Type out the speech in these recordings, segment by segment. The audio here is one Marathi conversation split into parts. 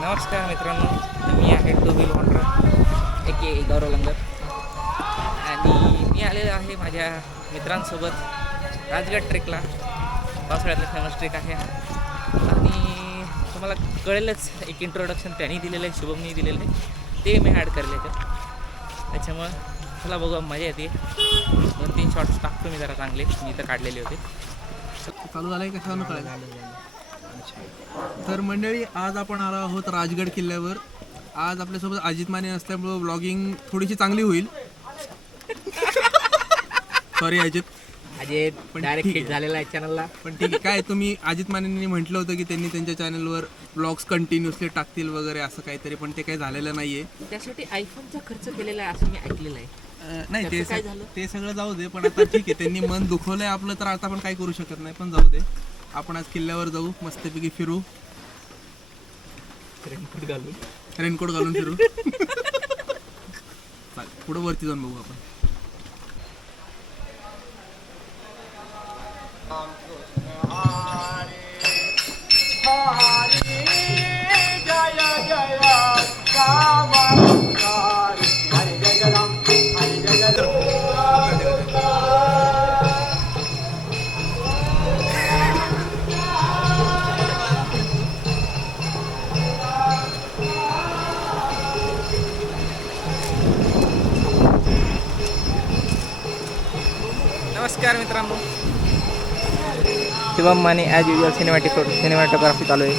नमस्कार मित्रांनो, मी आहे टू व्हील वॉन्डर एक गौरव लंगर आणि मी आलेलो आहे माझ्या मित्रांसोबत राजगड ट्रेकला. पावसाळ्यातला फेमस ट्रेक आहे हा आणि तुम्हाला कळेलच, एक इंट्रोडक्शन त्यांनी दिलेलं आहे, शुभमनी दिलेलं आहे, ते मी ॲड करेल याच्यात. त्याच्यामुळं चला बघू, मजा येते. 2-3 शॉट्स टाकतो मी जरा चांगले, मी इथं काढलेले होते. चालू झालंय का सांगू कळायला. तर मंडळी, आज आपण आलो आहोत राजगड किल्ल्यावर. आज आपल्यासोबत अजित माने असल्यामुळं ब्लॉगिंग थोडीशी चांगली होईल. सॉरी अजित, पण डायरेक्ट हिट झालेला आहे चॅनलला. पण ठीक आहे. काय तुम्ही अजित मानेंनी म्हटलं होतं की त्यांनी त्यांच्या चॅनलवर ब्लॉग्स कंटिन्युअसली टाकतील वगैरे असं काहीतरी, पण ते काही झालेलं नाहीये. त्यासाठी आयफोनचा खर्च केलेला आहे असं मी ऐकलेलं आहे. नाही, ते सगळं जाऊ दे. पण आता ठीक आहे, त्यांनी मन दुखवलंय आपलं, तर आता आपण काय करू शकत नाही. पण जाऊ दे, आपण आज किल्ल्यावर जाऊ, मस्तपैकी फिरू, रेनकोट घालून फिरू. पुढे वरती जाऊन बघू आपण. नमस्कार मित्रांनो, Shivam Mane as usual cinematography चालू आहे.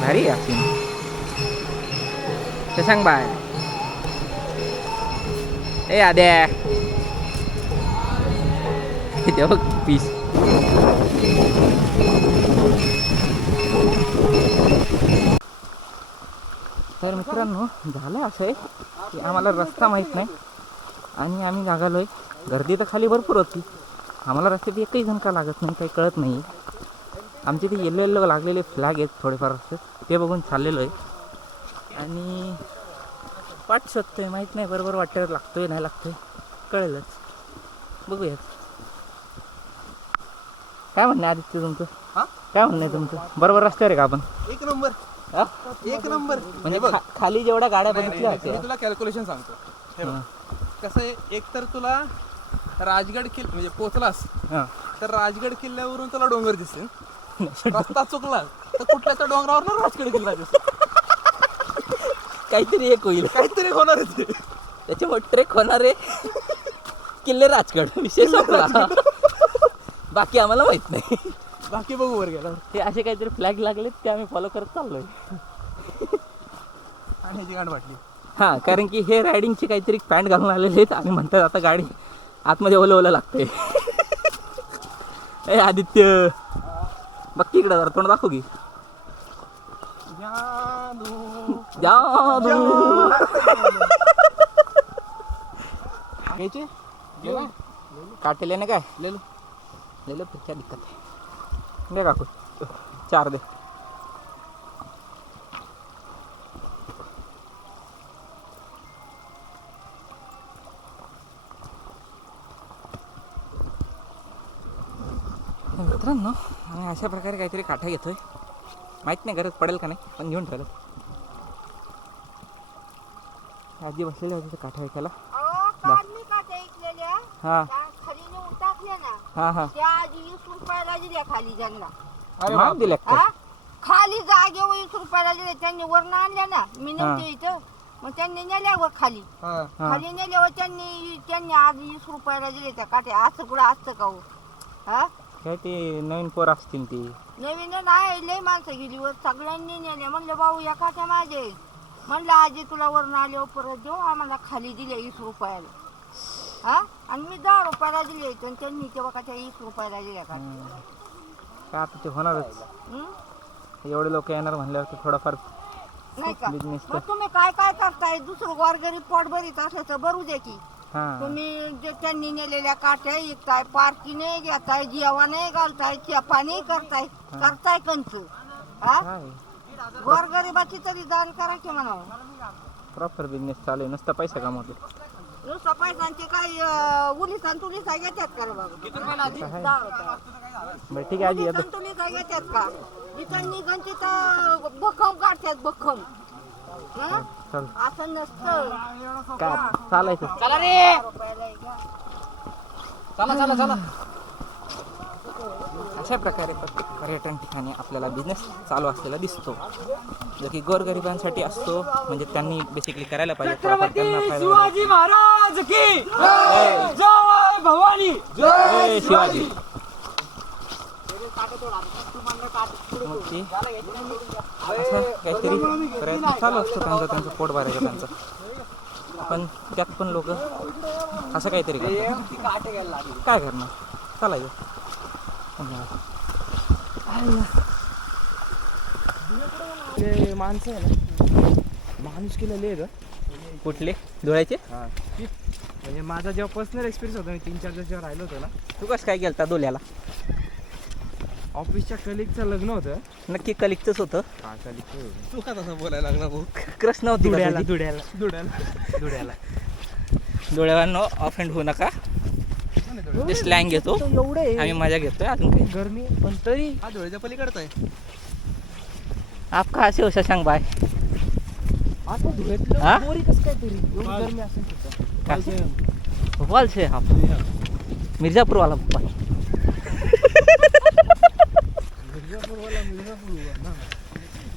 भारी आहे सीन. ते सांग बाय. ए आद्या, इथे बघ पीस. तर मित्रांनो, झालं असं आहे की आम्हाला रस्ता माहीत नाही आणि आम्ही निघालो आहे. गर्दी तर खाली भरपूर होती, आम्हाला रस्त्यात एकही जण का लागत नाही, काही कळत नाही. आमचे ते येल्लो लागलेले फ्लॅग आहेत थोडेफार असते, ते बघून चाललेलो आहे आणि वाट शोधतो आहे. माहीत नाही बरोबर वाटेवर लागतो आहे नाही लागतो आहे, कळेलच. बघूयात. काय म्हणणं आहे आदित्य तुमचं? काय म्हणणं आहे तुमचं? बरोबर रस्त्यावर आहे का आपण? एक नंबर. एक नंबर म्हणजे खाली जेवढ्या गाड्या बघितल्या मी तुला कॅल्क्युलेशन सांगतो. कसं आहे, एक तर तुला राजगड म्हणजे पोचलास तर राजगड किल्ल्यावरून तुला डोंगर दिसेल. रस्ता चुकला तर कुठल्याच्या डोंगरावर ना राजगड किल्ला दिसेल. काहीतरी एक होईल, काहीतरी होणार आहे. त्याच्यामुळे ट्रेक होणार आहे किल्ले राजगड, विशेष बाकी आम्हाला माहित नाही. बाकी बघू वर गेला. ते असे काहीतरी फ्लॅग लागलेत ते आम्ही फॉलो करत चाललोय. आणि ह्याची गांड वाटली. हां, कारण की हे रायडिंगचे काहीतरी पॅन्ट घालून आलेले आहेत आणि म्हणतात आता गाडी आतमध्ये ओलं लागते. ए आदित्य, बघ की इकडं जरा तोंड दाखव की. काटे लेने काय ले लो फिर क्या दिक्कत है. दे काकू 4 दे. मित्रांनो, आम्ही अशा प्रकारे काहीतरी काठा घेतोय. माहीत नाही गरज पडेल का नाही, पण घेऊन ठेवलं. आजी बसलेली होती ते काठा ऐकायला. हां हां हां, महाग दिल्या का? खाली जागेवर 20 रुपयाला दिले त्यांनी. वरून आणल्या ना, मी नव्हते इथं, मग त्यांनी नेल्यावर खाली नेल्यावर त्यांनी आज 20 रुपयाला दिले त्या काठ्या. असं कुठं असतं का हो? हा, काय ते नवीन पोर असतील ती. नवीन नाही, लय माणसं गेली वर, सगळ्यांनी नेले. म्हणलं भाऊ या काठ्या माझे. म्हणलं आजी तुला वरून आल्यावर परत देऊ. आम्हाला खाली दिले 20 रुपयाला. हा, आणि मी 10 रुपयाला दिले आणि त्यांनी तेव्हा काठ्या 20 रुपयाला दिल्या काठ्या. का आता ते होणारच. एवढे लोक येणार म्हणल्यावर थोडाफार नाही का? बिझनेस. मग तुम्ही काय काय करताय? दुसरं गोरगरीब पोट भरीत असलं तर भरू दे की. तुम्ही जे त्यांनी नेलेल्या काठ्या विकताय, पार्कीने घेताय, जेवण घालताय, चपाने करताय कंच. हा, गोरगरिबाची तरी दान करा की म्हणावं. प्रॉपर बिझनेस चालू आहे, नुसता पैसा कमवतो. नुसतं पैशांचे काय उलिसा तुलिसा घेतात का रे बाबा? बरं ठीक आहे आजी, तुलिसा घेतात का? जिथं निघन तिथं भक्कम काढतात भक्कम. हं? चल असं नसतं. का चालायचं. चला रे रुपयाला आहे का? चला अशा प्रकारे प्रत्येक पर्यटन ठिकाणी आपल्याला बिझनेस चालू असलेला दिसतो, जो की गोरगरिबांसाठी असतो. म्हणजे त्यांनी बेसिकली करायला पाहिजे, थोडाफार त्यांना फायदा होईल. शिवाजी महाराज की जय भवानी जय शिवाजी. मग ते असं काहीतरी प्रयत्न चालू असतो त्यांचं पोट भरायचं त्यांचं. पण त्यात पण लोक असं काहीतरी करतात. काय करणार, चालायचं. ते माणसं आहे ना, माणूस केलेले आहे का कुठले धुळ्याचे? म्हणजे माझा जेव्हा पर्सनल एक्सपिरियन्स होता, मी 3-4 दिवस जेव्हा राहिलो होतो ना, तू कसं काय गेलता धुळ्याला? ऑफिसच्या कलिगचं लग्न होतं. नक्की कलिकचंच होतं. तू का तसं बोलायला लागला भाऊ? कृष्ण होती का तुझी? धुळ्याला डोळ्यावांनो ऑफेंड होऊ नका. जे स्लँग घेतो एवढे आम्ही मजा घेतोय. अजून काही गरमी पण तरी हा धुळ्याच्या पलीकडचा आहे. आप कहाँ से हो शशांक भाई? आता धुळ्यातलं हा? बोरी कसं काय तरी एवढी गरमी असेल तिथं. भोपाल से आप? मिर्जापुर वाला भोपाल.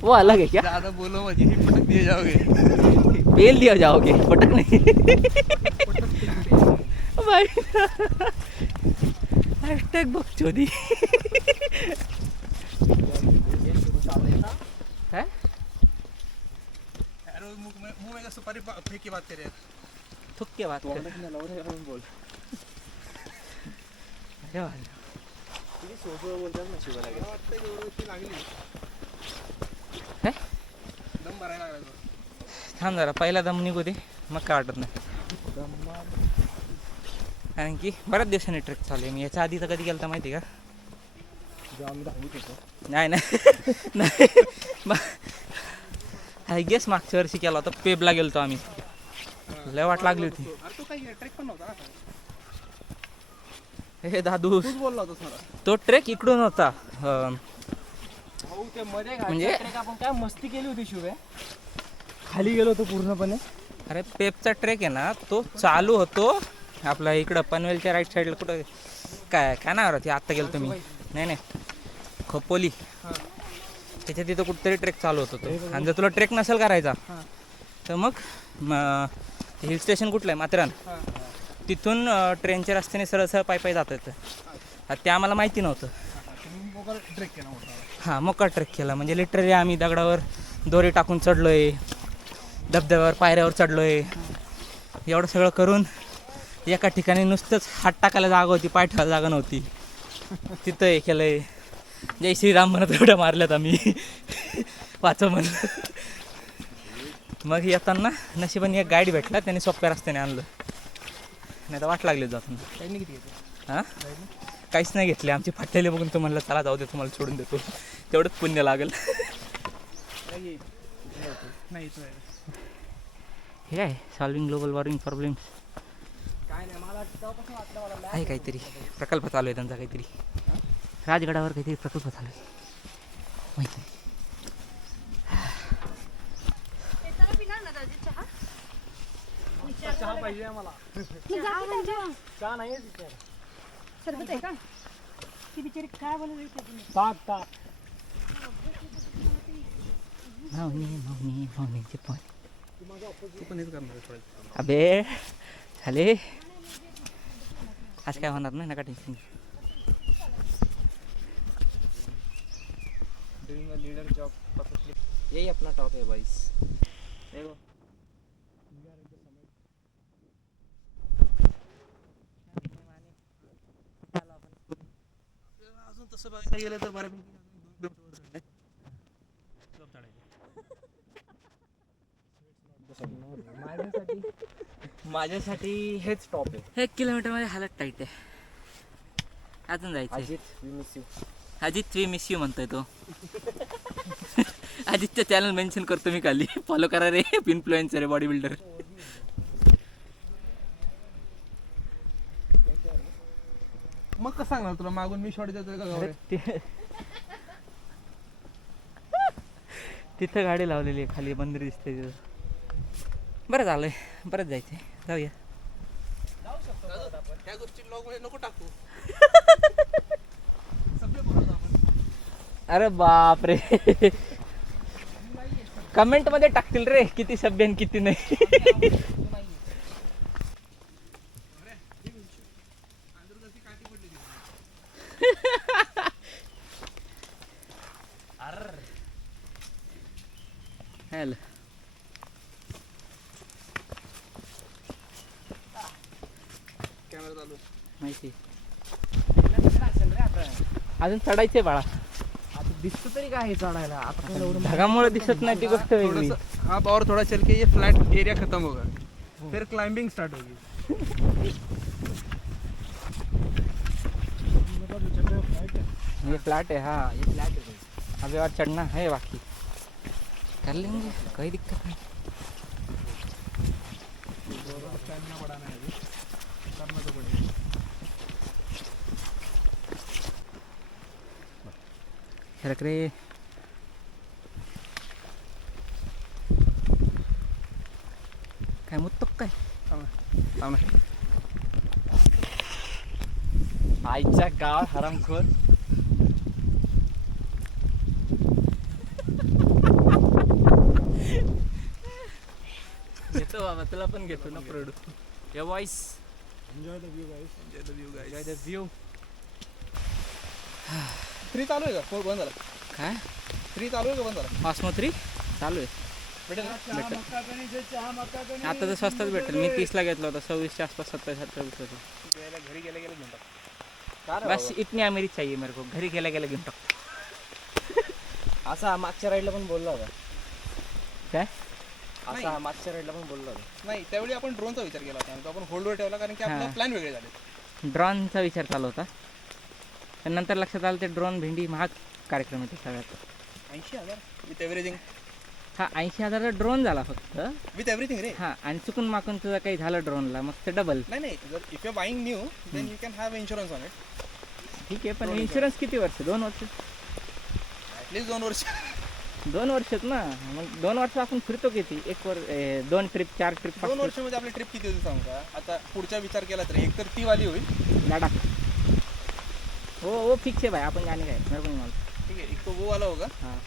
वो अलग है क्या? ज़्यादा बोलो मत, यही पटक दिए जाओगे. बेल दिया जाओगे, पटक नहीं. भाई हैशटैग बकचोदी है. मुंह में सुपारी फेंक के बात कर रहे हैं. थुक के बात कर. बोल. अरे वाह. बोलतात ना शिवाला लागली है? दम भरायला लागला. थांब जरा, पहिला दम निघू दे, मग काय वाटत नाही. कारण की बऱ्याच दिवसांनी ट्रेक चालू आहे. मी याच्या आधी तर कधी गेलता माहिती का? नाही आय गेस मागच्या वर्षी केला होता. पेबला गेलतो आम्ही. लय वाट लागली होती. अरे तू काही ट्रेक पण नव्हता ना? हे दादू, तूच बोलला होतास मला. तो ट्रेक इकडून होता. भाऊ ते मध्ये म्हणजे- ट्रेक आपण काय मस्ती केली होती शिवे. खाली गेलो होतो पूर्णपणे. अरे पेपचा ट्रेक आहे ना, तो चालू होतो आपला इकडं पनवेलच्या राईट साईडला. कुठं काय नाव होती? आत्ता गेलो तुम्ही. नाही खोपोली. त्याच्या तिथं कुठंतरी ट्रेक चालू होतो तो. आणि जर तुला ट्रेक नसेल करायचा तर मग हिल स्टेशन कुठलं आहे? माथेरान. तिथून ट्रेनच्या रस्त्याने सरळ पायी जात येतं. ते आम्हाला माहिती नव्हतं. ट्रेक केला होता. हां, मोका ट्रेक केला. म्हणजे लिटरली आम्ही दगडावर दोरी टाकून चढलो आहे, धबधब्यावर पायऱ्यावर चढलो आहे. एवढं सगळं करून एका ठिकाणी नुसतंच हात टाकायला जागा होती, पाय ठेवायला जागा नव्हती. तिथं हे केलं आहे, जय श्रीराम म्हणत एवढ्या मारल्यात आम्ही. वाचव म्हणलं. मग येताना नशिबाने एक गाईड भेटला, त्याने सोप्या रस्त्याने आणलं. नाही तर वाट लागली जाताना. हां, काहीच नाही घेतले. आमची फाटलेले बघून तो म्हणलं चला जाऊ दे, तुम्हाला सोडून देतो. तेवढंच पुण्य लागेल. हे आहे सॉल्विंग ग्लोबल वॉर्मिंग प्रॉब्लेम्स. आहे काहीतरी प्रकल्प चालू आहे त्यांचा. काहीतरी राजगडावर काहीतरी प्रकल्प चालू आहे, माहिती नाही. चहा पाहिजे आम्हाला. चहा नाही सरबत आहे का? ती बिचारी काय बोलत ताक. माऊनीचे पण तू पण हेच करणार थोडं. अबे झाले. आज काय होणार नाही, नका tension. Doing a leader job perfectly. यही अपना टॉप है भाई. देखो अजून तसं बघायला गेलं तर बऱ्यापैकी माझ्यासाठी हेच टॉप आहे. 1 किलोमीटरमध्ये हालत टाईट आहे. अजून जायचं. अजित वी मिस यू म्हणतोय तो. अजितचं चॅनल मेन्शन करतो मी खाली. फॉलो करा रे, इन्फ्लुएन्सर आहे, बॉडी बिल्डर. मग कसं सांगणार तुला मागून मी शॉट देतोय का गौरे? तिथं गाडी लावलेली आहे खाली, मंदिर दिसते तिथं. बरं झालंय, बरंच जायचंय, जाऊया. ह्या गोष्टी ब्लॉग मध्ये नको टाकू. सगळे बोलतो आपण. अरे बापरे, कमेंट मध्ये टाकतील रे किती सभ्य आणि किती नाही. हॅलो, कॅमेरा चालू. माहिती अजून चढायचंय बाळा. दिसत तरी काय चढायला आता ढगामुळे दिसत नाही ती गोष्ट वेगळी. थोड़ा हाँ और थोड़ा चल के ये फ्लैट एरिया खत्म होगा, फिर क्लाइंबिंग स्टार्ट होगी. ये फ्लैट है, हाँ ये फ्लैट है. अभी और चढ़ना है, बाकी कर लेंगे, कोई दिक्कत नहीं. स्टैमिना बढ़ाना है अभी, करना तो पड़ेगा. रख रे. काय मुत्तक काय थांब ना. आईच्या गाव हरामखोर. घेतो बाबा, तुला पण घेतो ना प्रोडू. या voice enjoy the view guys. Enjoy the view guys. The view. 3 चालू आहे का? 4 बंद झाला. काय 3 चालू आहे का बंद झाला? ऑस्मो 3 चालू आहे. भेटेल ना? आता तर स्वस्तात भेटेल. मी 30ला घेतला होता, 26च्या आसपास, 27-28 होतं. घरी गेल्या गेल्या घेऊन टाक. बस इतनी अमेरी चाहिए मेरे को. घरी गेल्या गेल्या घेऊन टाकतो. असा मागच्या राईडला पण बोलला होता. काय असा मागच्या राईडला पण बोलला होता. नाही, त्यावेळी आपण ड्रोनचा विचार केला होता, तो आपण होल्डवर ठेवला कारण की आपला हां. प्लॅन वेगळे झाले. ड्रोनचा विचार चालू होता, पण नंतर लक्षात आलं ते ड्रोन भेंडी महाग कार्यक्रम आहे सगळ्यात. 80,000 विथ एव्हरीथिंग. हा 80,000चा ड्रोन झाला फक्त. विथ एव्हरीथिंग रे. हा, आणि चुकून माकून तुझं काही झालं ड्रोनला, मग ते डबल. नाही नाही, जर if you buying new then you can have insurance on it. ठीक आहे, पण इन्शुरन्स किती वर्ष? 2 वर्ष. ॲटलीस्ट 2 वर्ष. 2 वर्षच ना, मग 2 वर्ष आपण फिरतो किती? 2 ट्रिप, 4 ट्रिप, 2 वर्षामध्ये आपली ट्रिप किती होती सांगू का? आता पुढचा विचार केला तर एक तर ती वाली होईल. लडाख. वो फिक्स है भाई, अपन जाने का है, मेरे को नहीं मालूम. ठीक है, एक तो वो वाला होगा. हाँ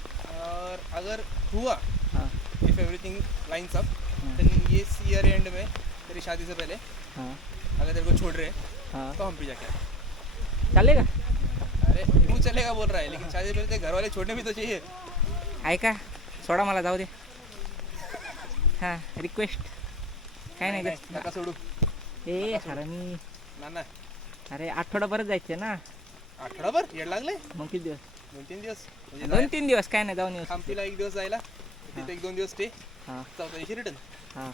और अगर हुआ, हाँ इफ एवरीथिंग लाइन्स अप, हाँ देन ये ईयर एंड में तेरी शादी से पहले हाँ अगर तेरे को छोड़ रहे हैं हाँ, तो हम भी जाके आए. चलेगा. अरे तू चलेगा बोल रहा है, लेकिन शादी से पहले तेरे घर वाले छोड़ने भी तो चाहिए. ऐका, सोडा मला जाऊ दे. हां, रिक्वेस्ट काय नाही नाही, जास्त. नका सोडू ए हरामी, ना ना. अरे आठवडाभरच जायचं ना. आठवडाभर येड लागले. मग किती दिवस? 2-3 दिवस म्हणजे 2-3 दिवस काय नाही, जाऊन येऊ. हम्पीला 1 दिवस जायला, तिथे 1-2 दिवस स्टे, हां चौथ्या दिवशी रिटर्न. हां,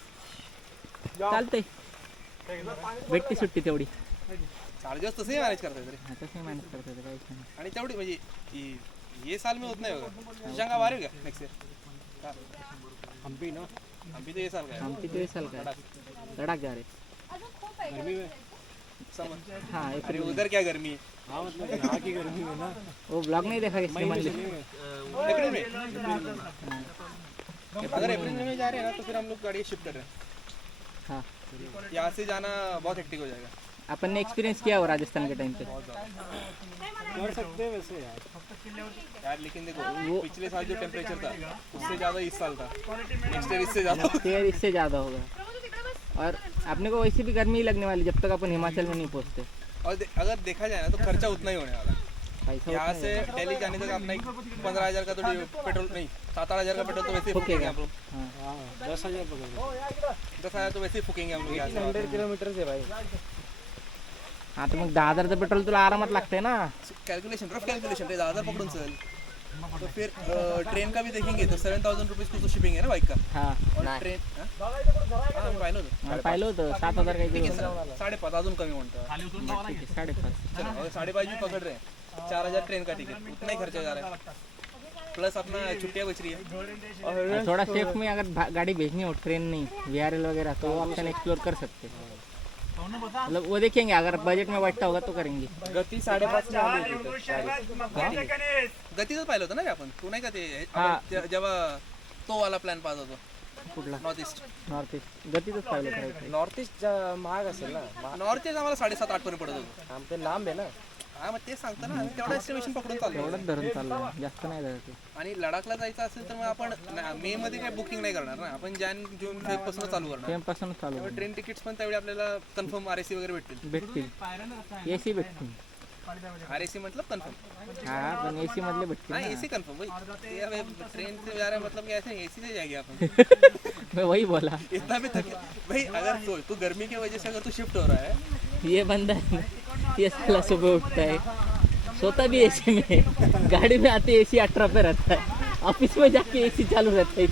चालतंय. भेटती सुट्टी तेवढी. 4 दिवस तसंही मॅनेज करता येतं रे. हां, तसंही मॅनेज करता येतं, काहीच नाही. आणि तेवढी म्हणजे ये साल में होत नाही बघा. शंका मारेल का नेक्स्ट ईयर? हम्पी ना. हम्पी तो ये साल का है. हम किती साल का लडाख जा रहे. गर्मी में. समझ. हाँ अरे अप्रैल में. उधर क्या गर्मी है. हाँ मतलब यहाँ की गर्मी में ना. वो ब्लॉग नहीं देखा किसने मान ली. अप्रैल में. अगर अप्रैल में जा रहे हैं ना तो फिर हम लोग गाड़ी शिफ्ट कर रहे हैं. हाँ, यहाँ से जाना बहुत हेक्टिक हो जाएगा. अपन ने एक्सपीरियंस किया हो राजस्थान के टाइम पे. कर सकते हैं वैसे यार. यार लेकिन देखो पिछले साल जो टेम्परेचर था उससे ज़्यादा इस साल था. नेक्स्ट ईयर इससे ज़्यादा. तेर इससे ज़्यादा होगा, और अपने को वैसे भी गर्मी ही लगने वाली जब तक अपन हिमाचल में नहीं पहुँचते. और अगर देखा जाए ना तो खर्चा उतना ही होने वाला है. पैसा यहाँ उतना से ही दिल्ली जाने तक अपना 15,000 का तो पेट्रोल नहीं, 7-8 हज़ार का पेट्रोल तो वैसे ही फूकेंगे फूकेगा. हम लोग. हाँ, हाँ 10,000 पकड़. 10,000 तो वैसे ही फूकेंगे हम लोग यहाँ से. 100 किलोमीटर से भाई. हाँ, तो मग 10,000चं पेट्रोल तुला आरामात लागतंय ना. कैलकुलेशन रफ कैलकुलेशन रे 10,000 पकड़ून चल. तो फिर ट्रेन का भी देखेंगे तो 7,000 रुपीज़ की तो शिपिंग है ना बाइक का. हाँ, और ट्रेन हाँ मी पाहिलं होतं. मला पाहिलं होतं 7,000 काहीतरी ठीक आहे होतं. सर, 5.5 अजून कमी म्हणतो. ठीक आहे, 5.5. चलो अगर 5.5 भी पकड़ रहे हैं, 4,000 ट्रेन का टिकट, उतना ही खर्चा जा रहा है. प्लस अपना छुट्टियाँ बच रही है. और थोड़ा सेफ में अगर गाड़ी भेजनी हो ट्रेन नहीं, VRL वगैरह, तो वो ऑप्शन एक्सप्लोर कर सकते हैं. मतलब वो देखेंगे, अगर बजट में बैठता होगा तो करेंगे. गती 5.5 ने आली होती गाडी. गतीच पाहिलं होतं ना रे आपण, तू नाही का ते हा. आपण जेव्हा तो वाला प्लॅन पाहत होतो कुठला? North east. नॉर्थ ईस्ट गतीतच पाहिलं करायचं. नॉर्थ ईस्ट महाग असेल ना. नॉर्थ ईस्ट आम्हाला 7.5-8 पर्यंत पडत होतो. आमचे लांब आहे ना. हा मग तेच सांगतो ना, तेवढा एस्टिमेशन पकडून चाललो. एवढंच धरून चाललं, जास्त नाही धरत ते. आणि लडाखला जायचं असेल तर मग आपण मे मध्ये काही बुकिंग नाही करणार ना, आपण जून पासून चालू करणार. तेव्हापासूनच चालू होईल. ट्रेन तिकीट्स पण त्यावेळी आपल्याला कन्फर्म RAC वगैरे भेटतील. भेटतील AC भेटतील. RAC मतलब कन्फर्म. हा पण AC मधले भेटतील हाँ ना. AC कंफर्म भाई, ट्रेन से जा रहे हैं मतलब कि ऐसे AC से जाएंगे अपन. मैं वही बोला, इतना भी थके भाई. अगर तू गर्मी की वजह से अगर तू शिफ्ट हो रहा है, ये बंदा है ना, ये साला सुबह उठता है, सोता भी AC में है, गाड़ी में आते AC 18 पे रहता है, ऑफिस में जाके AC चालू रहता है.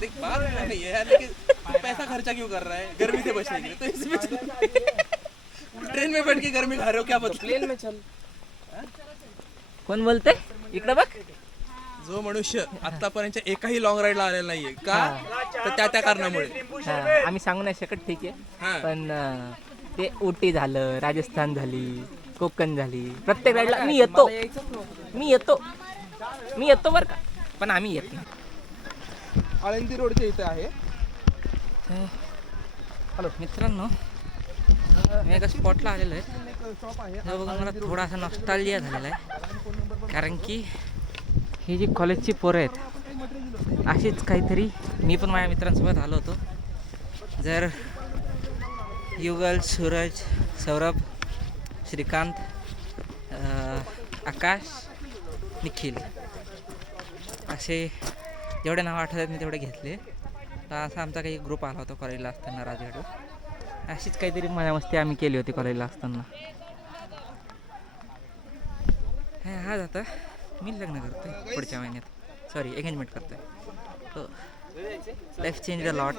देख बात नहीं है यार, लेकिन तू पैसा खर्चा क्यों कर रहा है गर्मी से बचने के लिए? तो इसमें चल, ट्रेन में बैठ के गर्मी खा रहे हो क्या मतलब? प्लेन में चल. कोण बोलते इकडे बघ. जो मनुष्य आतापर्यंत एकाही लॉंग राईडला आलेला नाहीये का, तर त्या कारणामुळे. हा, आम्ही सांगू नाही शकत, ठीक हा. आहे, पण ते उटी झालं, राजस्थान झाली, कोकण झाली, प्रत्येक राईडला मी येतो बरं का, पण आम्ही येत नाही. आळंदी रोडच्या इथे आहे. हॅलो मित्रांनो, मी एका स्पॉटला आलेलो आहे. शॉप आहे. हे बघून मला थोडासा नॉस्टॅल्जिया झालेला आहे, कारण की ही जी कॉलेजची पोरं आहेत अशीच काहीतरी मी पण माझ्या मित्रांसोबत आलो होतो. जर युगल, सूरज, सौरभ, श्रीकांत, आकाश, निखिल असे जेवढे नावं आठवतात मी तेवढे घेतले. तर असा आमचा काही ग्रुप आला होता कॉलेजला असताना राजगडवर. अशीच काहीतरी मजा-मस्ती आम्ही केली होती कॉलेजला असताना. आज आता मी लग्न करतोय पुढच्या महिन्यात, सॉरी एंगेजमेंट करतोय. हो, लाईफ चेंज द लॉट.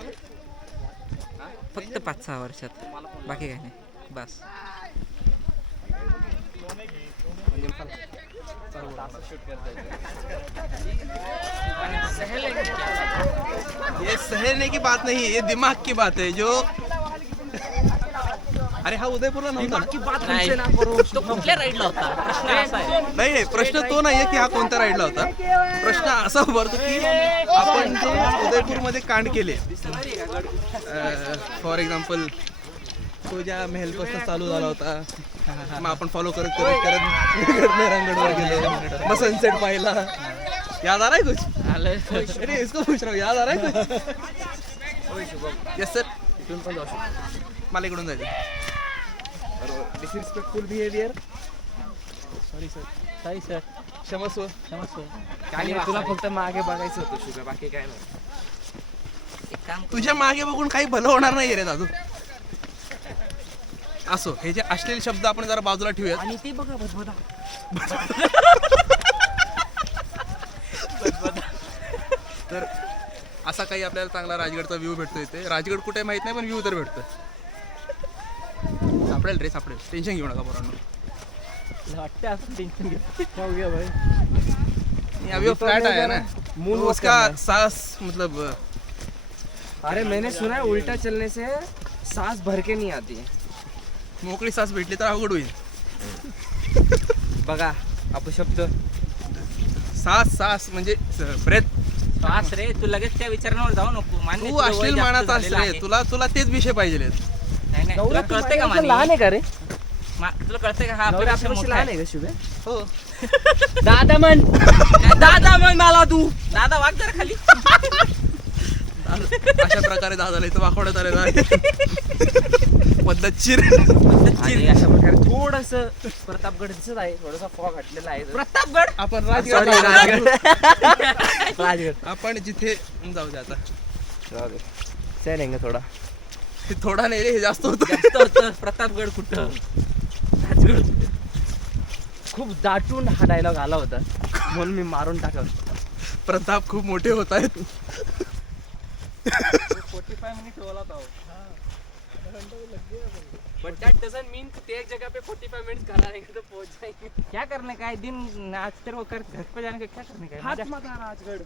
फक्त 5-6 वर्षात, बाकी काही नाही, बस. ये सहने की बात नहीं, ये दिमाग की बात है. जो अरे हा उदयपूरला नव्हता ना? तो कुठल्या राईडला होता? प्रश्न असा आहे. नाही, प्रश्न तो नाहीये की हा कोणत्या राईडला होता. प्रश्न असा उभारतो की आपण जे उदयपूरमध्ये कांड केले, फॉर एक्झाम्पल तो ज्या महलपासून चालू झाला होता, मग आपण फॉलो करत रंगडवर गेलो, मग सनसेट पाहिला. याद आ रहा है कुछ? अरे इसको पूछ रहा हूँ, याद आ रहा है कुछ? Yes sir. इथून पण जाऊ शकतो, मला इकडून जायचं. Disrespectful behaviour. Sorry sir. Sorry sir, क्षमस्व. काय तुला फक्त मागे बघायचं होतं शुभ्या, बाकी काय नाही. एक काम तुझ्या मागे बघून काही भलं होणार नाही रे दादू. असो, हे जे अश्लील शब्द आपण जरा बाजूला ठेवूयात. आणि ते बघा बदबदा. तर असा काही आपल्याला चांगला राजगडचा व्ह्यू भेटतो इथे. राजगड कुठे माहित नाही, पण व्ह्यू तर भेटतो. सापडेल रे, सापडेल, टेन्शन घेऊ नका पोरांनो. वाटतं असं टेन्शन घेत. हो गया भाई. अभी वो फ्लैट आया ना, मून तो उसका सांस मतलब अरे मैंने सुना है उल्टा चलने से सांस भर के नहीं आती है. मोकळी सांस भेटली तर अवघड होईल. बघा अपशब्द. सांस म्हणजे ब्रेथ. श्वास रे, तू लगेच त्या विचारांवर जाऊ नको. मान्य तू तुझं वय अश्लील जास्त मानाचा झालेलं रे, आहे. तुला तेच विषय पाहिजे. नाही नाही, तुला कळतंय का मानी? लहान आहे का रे? तुला कळतंय का हा आपल्यापेक्षा मोठा लहान आहे? आहे का शुभे? हो. दादा म्हण. दादा मग मला तू दादा वाग जरा खाली. अशा प्रकारे दादाला इथं वाकवण्यात आलेलं आहे. पद्धतशीर. आणि अशा प्रकारे थोडस प्रतापगड दिसत आहे, थोडासा फॉग हटलेला आहे. प्रतापगड. आपण Sorry, राजगड. आपण जिथे जाऊ दे आता. चलेंगे थोडा. हे थोडा नाही रे, हे जास्त होतं. जास्त होतं. प्रतापगड कुठं? राजगड. खूप दाटून हा डायलॉग आला होता, म्हणून मी मारून टाकला. प्रताप खूप मोठे होत आहेत. 45 मिनिट होला था. But that doesn't mean कि एक जगह पे 45 मिनट्स खड़ा रहेंगे तो पहुंच जाएंगे. क्या करने का है दिन आज तेरे को कर घर पे जाने का क्या करने का है? हाथ मजा- मत आ राजगड.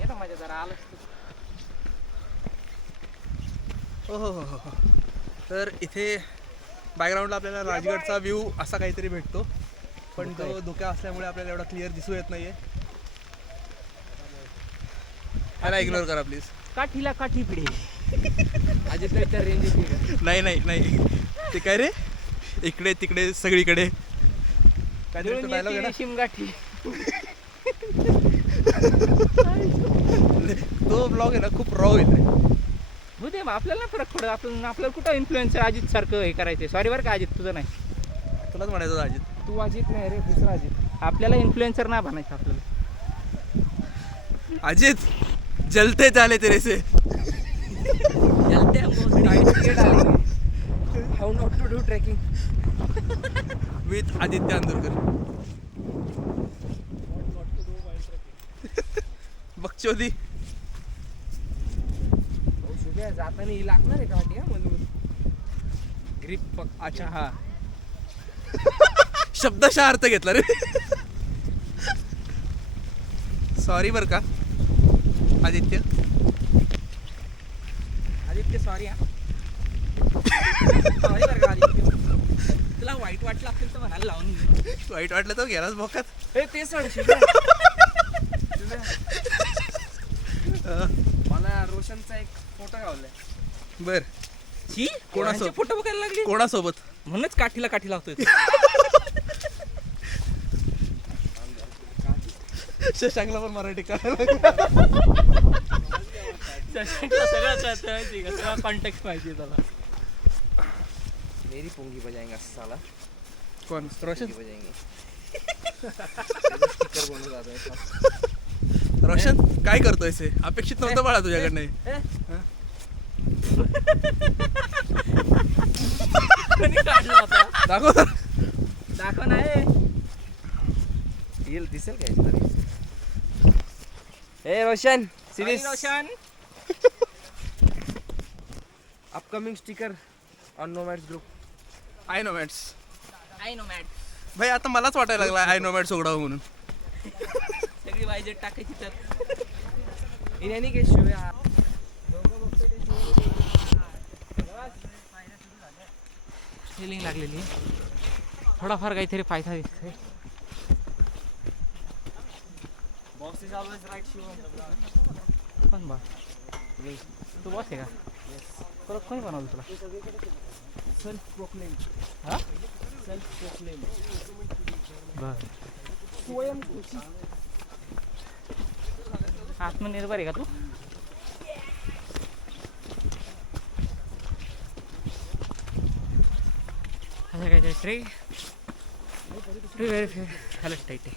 ये ना मजा जरा आलस. हो हो हो हो हो. तर इथे बॅकग्राऊंडला आपल्याला राजगडचा व्ह्यू असा काहीतरी भेटतो, पण तो धुका असल्यामुळे आपल्याला एवढा क्लिअर दिसू येत नाहीये. त्याला इग्नोर करा प्लीज. काठीला काठी पिढी. अजित रेंज नाही नाही नाही, ते काय रे, इकडे तिकडे सगळीकडे काहीतरी तो डायलॉग आहे ना, शिमगाठी. तो ब्लॉग आहे ना खूप रॉ होईल रे. हो दे, आपल्याला नाही फरक पडत. आपल्याला कुठं इन्फ्लुएन्सर अजित सारखं हे करायचं. सॉरी बरं का अजित, तुझं नाही. तुलाच म्हणायचं होतं अजित. तू अजित नाही रे, दुसरा अजित. आपल्याला इन्फ्लुएन्सर नाही बनायचं. आपल्याला अजित जलते चाले तेरे से. How not to do trekking with Aditya Andurkar. बकचोदी. शुभ्या जाताना ही लागणार आहे काठी हा मधून. ग्रिप पक. अच्छा हा. शब्दशः अर्थ घेतला रे. सॉरी बर का आदित्य. आदित्य सॉरी हा. सॉरी बरं का आदित्य. तुला वाईट वाटलं असेल तर म्हणायला लावून दे. वाईट वाटलं तर गेलाच बोकात. हे ते सोड शुभ्या. मला रोशनचा एक फोटो गावलाय. बर शी, कोणाचे फोटो बघायला लागली. कोणासोबत? म्हणूनच काठीला काठी लावतोय. शशांकला पण मराठी कळायला. सगळं सगळं कॉन्टॅक्ट पाहिजे त्याला. मेरी पोंगी बजाएंगे साला. कोण? रोशन. पोंगी बजाएंगे. स्टिकर बनवून जातोय. रोशन काय करतोय से? अपेक्षित नव्हतं बाळा तुझ्याकडनं हे. कोणी काढला होता? दाखव तर. दाखव नाही. येईल दिसेल काय हे Roshan series Roshan. Upcoming sticker on nomads group. I know mats. I know mat. भाई आता मलाच वाटायला लागला आय नो मॅट्स उघडावं म्हणून. सगळी वायजेट टाकायची तर. In any case Shubhya feeling लागलेली. थोडाफार काहीतरी फायदा दिसतोय. Boss is always right Shubham. पण बा तू बॉस आहे का? परत कोणी बनवलं तुला? Self proclaim. हा सेल्फ प्रोक्लेम. बर. स्वयं खुशी. आत्मनिर्भर आहे का तू? असं काय tray very fair. Hello tight आहे.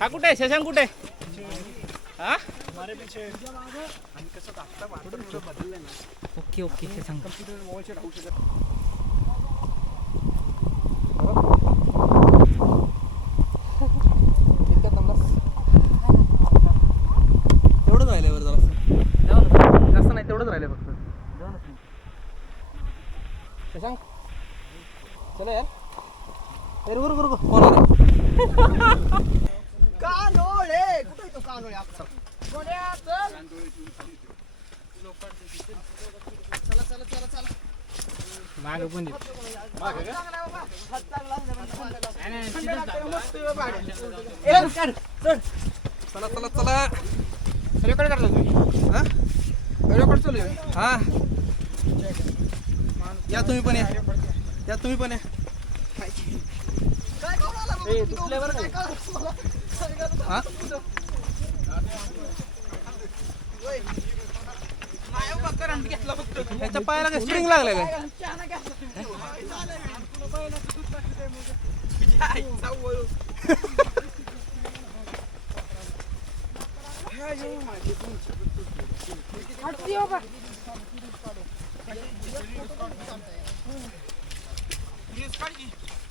हा कुठे आहे? शशांक कुठे आहे? हा ओके ओके शशांक. तेवढंच राहिलंय बरं जरा. जास्त नाही, तेवढंच राहिलंय फक्त. शशांक चला यार. ए रुको रुको रुको, फोन आला. कानोळे कुठे तो कानोळे आपला? चला चला चला चला. मागं पण चला चला चला. रेकॉर्ड करता तुम्ही? हा रेकॉर्ड चालू आहे. हा या तुम्ही पण या. या तुम्ही पण या. हा त्याच्या पायाला काय स्ट्रिंग लागले काय?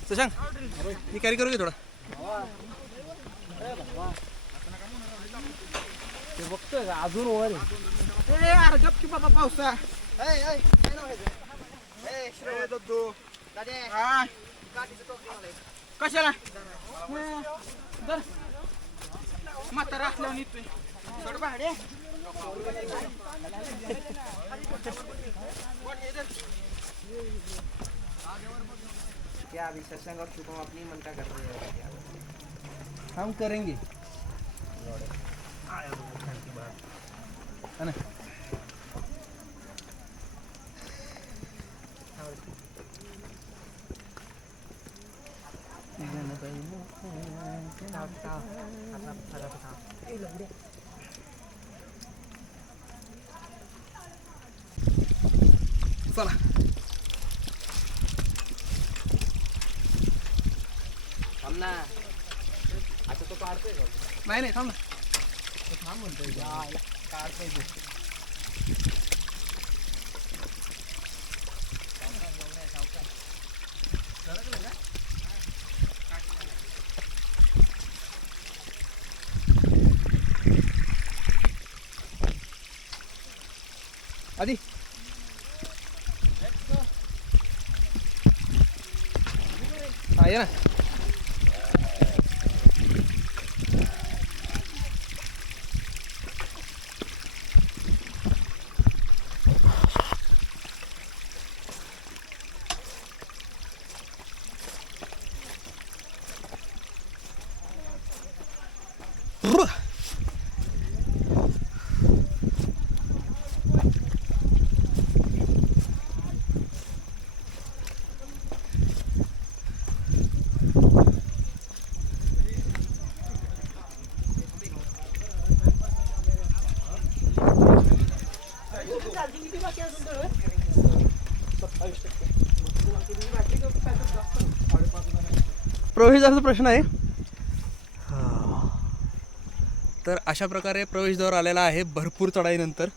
शशांक मी कॅरी करू घे थोडा. ते बघतोय का अजून वर आहे. गपकी बाबा पावसा. कशाला म्हातारा असल्यावर येतोय. क्या अभी सत्संग और शुभम अपनी मन का कर रहे हैं? हम करेंगे है ना? चला हम ना आता तो काढतोय का? नाही नाही थांब ना. आधी हा ये ना. प्रवेशद्वाराचा प्रश्न आहे. तर अशा प्रकारे प्रवेशद्वार आलेला आहे भरपूर चढाईनंतर.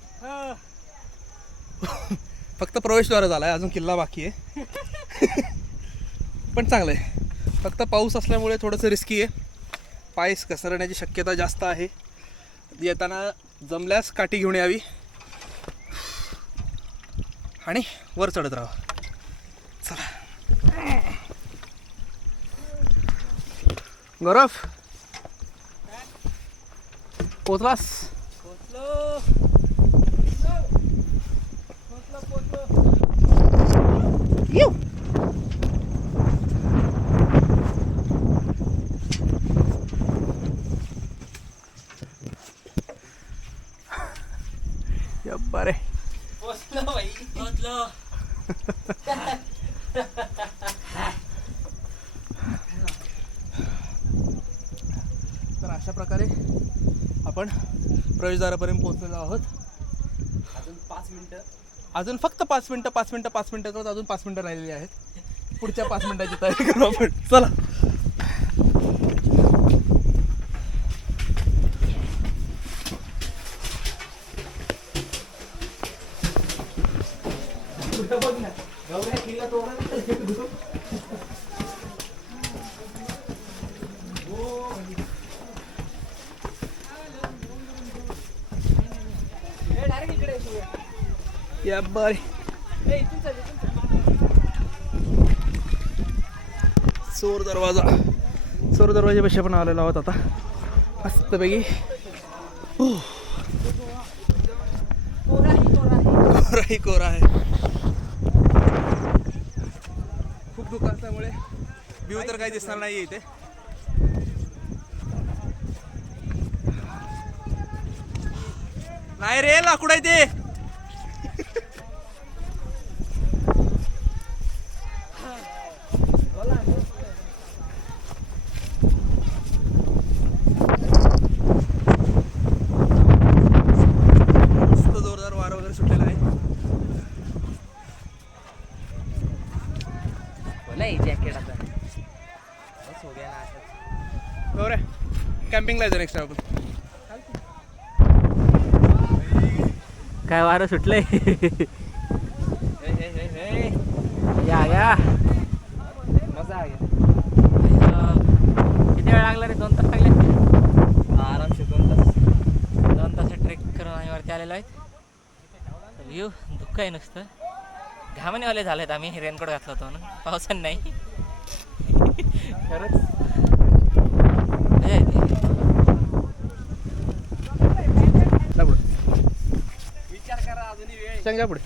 फक्त प्रवेशद्वार झाला आहे, अजून किल्ला बाकी आहे. पण चांगलं आहे. फक्त पाऊस असल्यामुळे थोडंसं रिस्की आहे. पाय घसरण्याची शक्यता जास्त आहे. येताना जमल्यास काठी घेऊन यावी आणि वर चढत राहा. चला गौरव, पोचलास? येऊ. बरे तर अशा प्रकारे आपण प्रवेशद्वारापर्यंत पोहोचलेलो आहोत. अजून 5 मिनिटं. अजून फक्त 5 मिनिटं करत अजून 5 मिनिटं राहिलेली आहेत. पुढच्या 5 मिनिटाची तयारी करू आपण. चला. या बाय. चोर दरवाजापाशी आपण आलेलो आहोत आता. मस्तपैकी कोरा आहे. खूप धुकं असल्यामुळे व्ह्यू तर काही दिसणार नाही इथे. नाही रे, लाकूड आहे ते. कॅम्पिंगला जायचं नेक्स्ट टाइम आपण. काय वारं सुटलंय. या मजा आ गया. किती वेळ लागला रे? 2 तास लागले. आरामशीर 2 तास. 2 तास ट्रेक करून आम्ही वरती आलेलो आहेत. व्ह्यू दुःख आहे नुसतं. घामणेवाले झालेत आम्ही. रेनकोट घातला होतो म्हणून. पावसाने नाही. खरंच सांगा पुढे.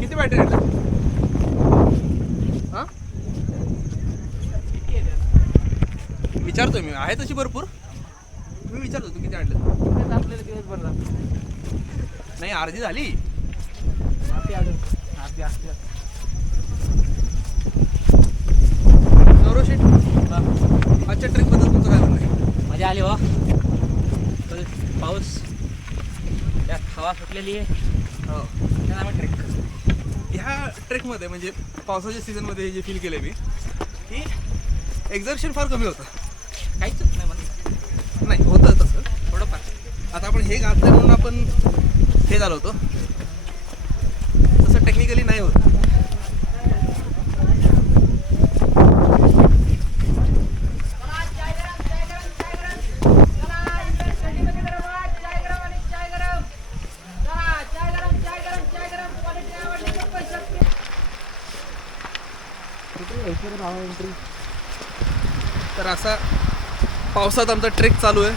किती बॅटरी आहेत हां? विचारतोय मी, आहे तशी भरपूर. मी विचारतो तू किती आणलं. आपल्याला दिवसभर नाही अर्धी झाली. नवरोशेठ, आजच्या ट्रेक बद्दल तुमचं काय म्हणणं आहे? मजा आली वा. पाऊस त्यात हवा सुटलेली आहे. हो, त्याला आम्ही ट्रेक ह्या ट्रेकमध्ये म्हणजे पावसाच्या सीझनमध्ये हे जे फील केलं मी की एक्झर्शन फार कमी होतं. काहीच नाही म्हणून नाही होतं तसं थोडंफार. आता आपण हे घातलं म्हणून आपण हे झालं होतं, तसं टेक्निकली नाही होत. तर असा पावसात आमचा ट्रेक चालू आहे.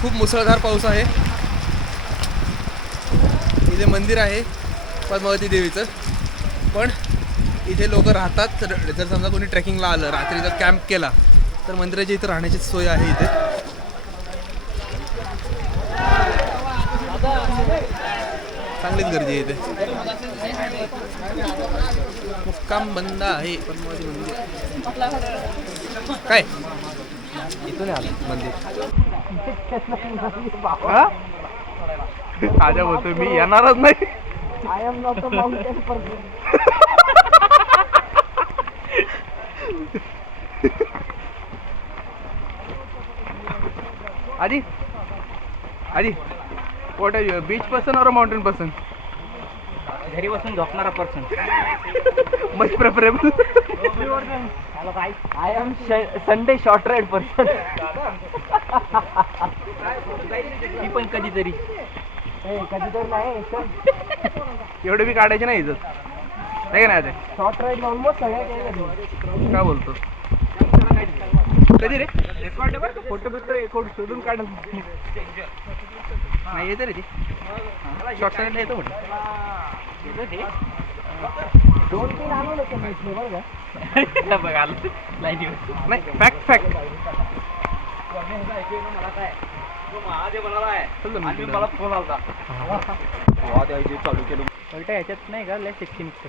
खूप मुसळधार पाऊस आहे. इथे मंदिर आहे पद्मावती देवीचं, पण इथे लोक राहतात. तर जर समजा कोणी ट्रेकिंगला आलं, रात्रीचा कॅम्प केला, तर मंदिराच्या इथं राहण्याची सोय आहे इथे. चांगलीच गर्दी आहे इथे. मुक्काम बंद आहे पद्मावती मंदिर. काय इथून आलं मंदिर. माझ्या बोलतोय मी येणारच नाही. I am not a mountain person. आजी आजी, what are you, beach person और अ माउंटेन पर्सन? घरी बसून झोपणारा person. Much preferable. I am Sunday short ride person. ती पण कधीतरी. कधीतरी नाही एवढे बी काढायचे नाही इथं, नाही का नाही? शॉर्ट राईड ऑलमोस्ट सगळ्या काय बोलतो कधी रे? फोटो बिटो शोधून काढ. नाही येते रे ती शॉर्ट साईडला येतो म्हटलं. 2-3 आणून बरं का. बघ आलं नाही, फॅक्ट फॅक्ट. मला फोन आला चालू केलं. उलट्या ह्याच्यात नाही का लय शिक्षी निघतं.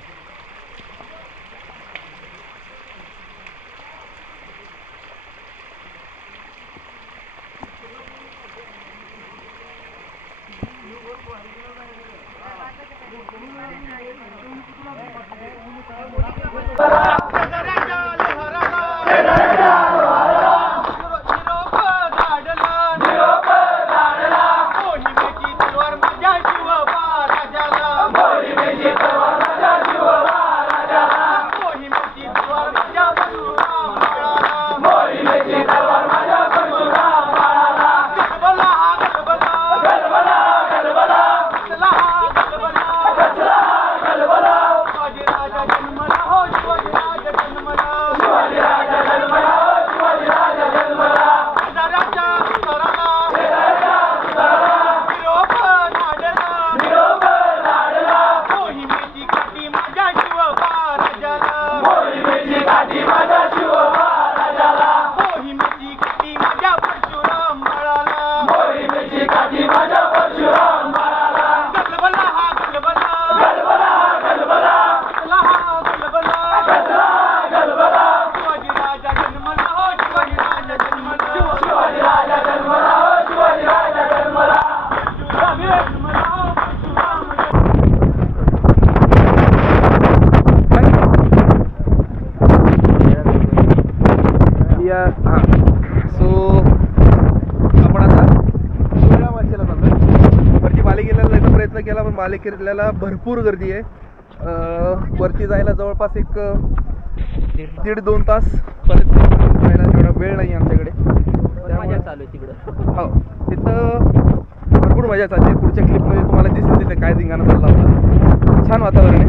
राजा जन्मला हो शिवाजी राजा. सो आपण आता सुळ्या माचेला चाललो. वरती बालेकिल्ल्याला जायचा प्रयत्न केला पण बालेकिल्ल्याला भरपूर गर्दी आहे. वरती जायला जवळपास एक 1.5-2 तास परत जायला तेवढा वेळ नाही आमच्याकडे. मजा चालू आहे तिकडं. हो तिथं भरपूर मजा चालली. पुढच्या क्लिपमध्ये तुम्हाला दिसेल तिथे काय धिंगाणा चालला होता. छान वातावरण आहे.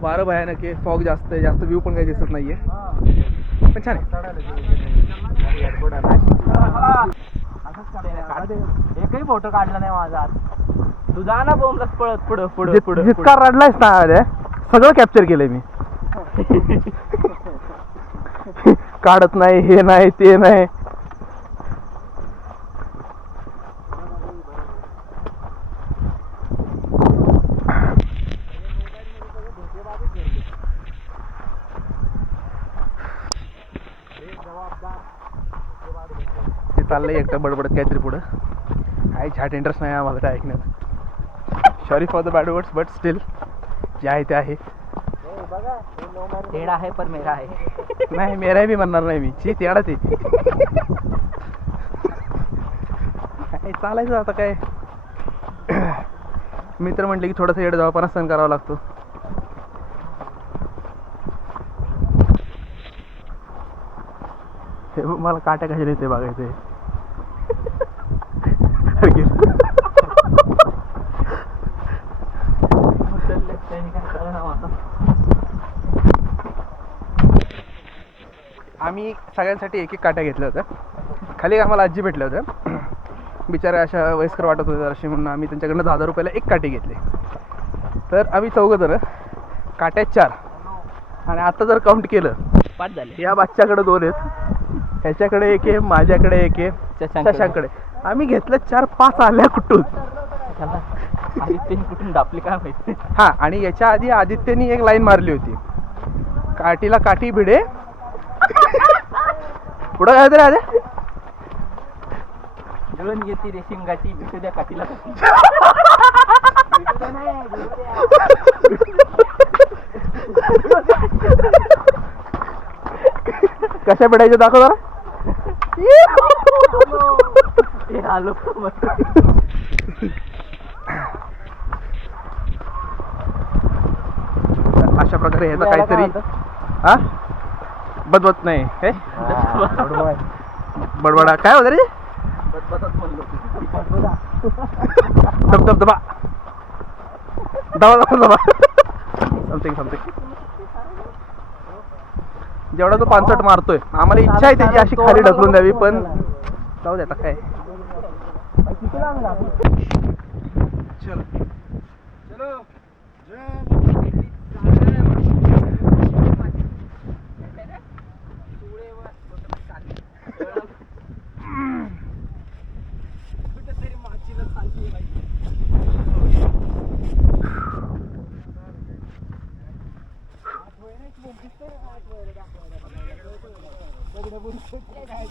वारं भयानक आहे. फॉग जास्त आहे. जास्त व्ह्यू पण काही दिसत नाही आहे पण छान आहे. एकही फोटो काढला नाही माझा आज. तू जा ना बोंबलत पळत पुढं पुढं पुढं जितका रडलायस ना अरे सगळं कॅप्चर केलंय मी. काढत नाही हे नाही ते नाही. ते चाललंय एकटं बडबडत काहीतरी पुढं. काही छाट इंटरेस्ट नाही आम्हाला काय ऐकण्यात. Sorry for the bad words but still जे आहे ते आहे. तेडा आहे पर मेरा आहे. नाही मेरा बी म्हणणार नाही मी. ची तेडा ते काय चालायचं आता काय. मित्र म्हटले की थोडंसं येडं जवळपास सहन करावा लागतो. हे बघ, मला काट्या कशा येते बघायचे. आम्ही सगळ्यांसाठी एक काट्या घेतल्या होत्या. खाली आम्हाला आजी भेटल्या होत्या. बिचाऱ्या अशा वयस्कर वाटत होत्या अशी म्हणून आम्ही त्यांच्याकडनं 10,000 रुपयाला एक काठी घेतली. तर आम्ही 4 जण काट्या 4 आणि आता जर काउंट केलं 5 झाले. या बाच्च्याकडे 2 आहेत. ह्याच्याकडे 1 आहे. माझ्याकडे 1 आहे. शशांकडे. आम्ही घेतलं 4-5 आल्या कुठून. आदित्यने कुठून डापली काय माहिती. हां आणि याच्या आधी आदित्यनी एक लाईन मारली होती. काठीला काठी भिडे पुढं काय तरी आले. जुळून घेते रेशीम गाठी भेटू द्या काठीला. कशा भिडायचे दाखव जरा. आलो अशा प्रकारे ह्याचा काहीतरी हा बदबत नाही हे बडबडा काय होतं रे. धबधबा दबा समथिंग जेवढा तो 65 मारतोय आम्हाला इच्छा आहे त्याची अशी खाली ढकलून द्यावी पण जाऊ दे आता काय. चलो काय